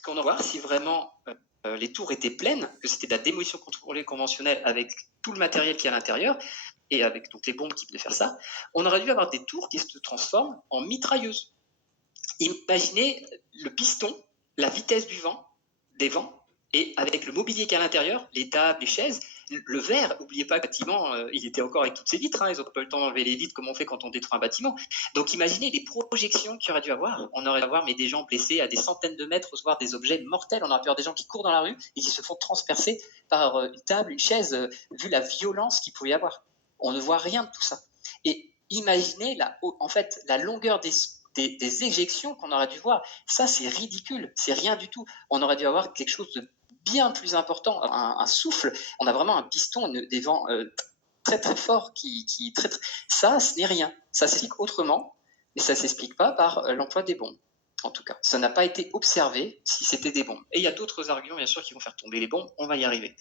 qu'on en voir si vraiment les tours étaient pleines, que c'était de la démolition contrôlée conventionnelle avec tout le matériel qui est à l'intérieur, et avec donc les bombes qui pouvaient faire ça, on aurait dû avoir des tours qui se transforment en mitrailleuses. Imaginez le piston, la vitesse des vents, et avec le mobilier qui est à l'intérieur, les tables, les chaises, le verre, n'oubliez pas que le bâtiment, il était encore avec toutes ses vitres, hein, ils n'ont pas eu le temps d'enlever les vitres comme on fait quand on détruit un bâtiment. Donc imaginez les projections qu'il aurait dû avoir. On aurait dû avoir mais des gens blessés à des centaines de mètres, recevoir des objets mortels. On aurait pu avoir des gens qui courent dans la rue et qui se font transpercer par une table, une chaise, vu la violence qu'il pouvait y avoir. On ne voit rien de tout ça. Et imaginez en fait, la longueur des éjections qu'on aurait dû voir. Ça, c'est ridicule, c'est rien du tout. On aurait dû avoir quelque chose de bien plus important, un souffle. On a vraiment un piston, des vents très très forts Ça, ce n'est rien. Ça s'explique autrement, mais ça ne s'explique pas par l'emploi des bombes. En tout cas, ça n'a pas été observé si c'était des bombes. Et il y a d'autres arguments, bien sûr, qui vont faire tomber les bombes. On va y arriver.